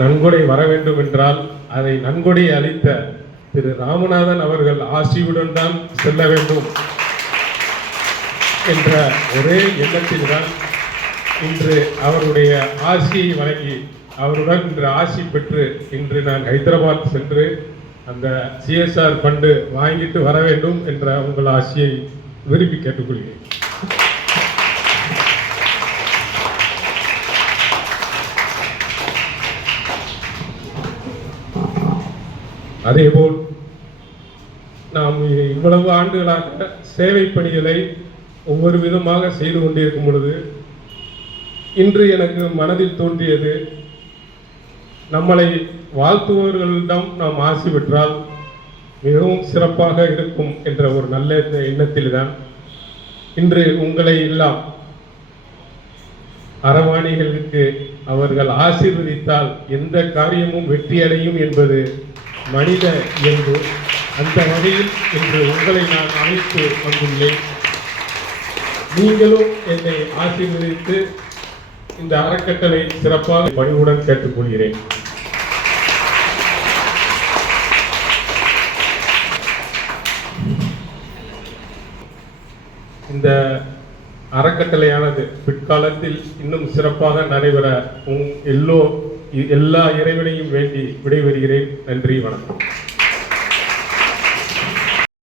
நன்கொடை வர வேண்டும் என்றால் அதை நன்கொடை அளித்த திரு ராமநாதன் அவர்கள் ஆசியுடன் தான் செல்ல வேண்டும் என்ற ஒரே எண்ணத்தில் தான் இன்று அவருடைய ஆசியை வழங்கி அவருடன் இன்று ஆசி பெற்று இன்று நான் ஹைதராபாத் சென்று அந்த சிஎஸ்ஆர் ஃபண்டு வாங்கிட்டு வர வேண்டும் என்ற உங்கள் ஆசியை விரும்பி கேட்டுக்கொள்கிறேன். அதேபோல் நாம் இவ்வளவு ஆண்டுகளாக சேவை பணிகளை ஒவ்வொரு விதமாக செய்து கொண்டிருக்கும் பொழுது இன்று எனக்கு மனதில் தோன்றியது, நம்மளை வாழ்த்துபவர்களிடம் நாம் ஆசி பெற்றால் மிகவும் சிறப்பாக இருக்கும் என்ற ஒரு நல்ல எண்ணத்தில்தான் இன்று உங்களை எல்லாம் அரவாணிகளுக்கு அவர்கள் ஆசீர்வதித்தால் எந்த காரியமும் வெற்றியடையும் என்பது மனித இயல்பு. அந்த வகையில் இன்று உங்களை நான் அழைத்து வந்துள்ளேன். நீங்களும் என்னை ஆசீர்வதித்து இந்த அறக்கட்டளை சிறப்பாக பணிவுடன் கேட்டுக்கொள்கிறேன். இந்த அறக்கட்டளையானது பிற்காலத்தில் இன்னும் சிறப்பாக நடைபெற எல்லா இறைவனையும் வேண்டி விடைபெறுகிறேன். நன்றி, வணக்கம்.